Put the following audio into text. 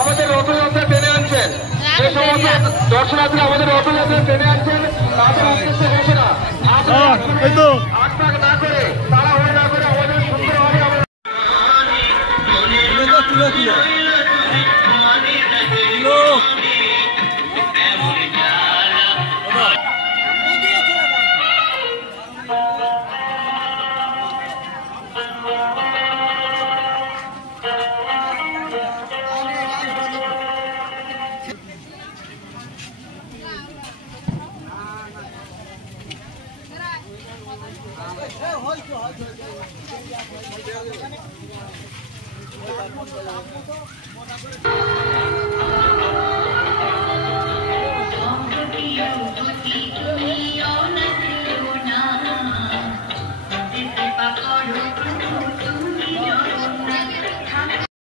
আমাদের রথযাত্রা টেনে আনছেন, যে সমস্ত দর্শনার্থীরা আমাদের রথযাত্রা টেনে আনছেন তাদের উদ্দেশ্যে ঘোষণা, আটপাক না করে তাড়াহুড়ো না করে আমাদের সুন্দরভাবে হয়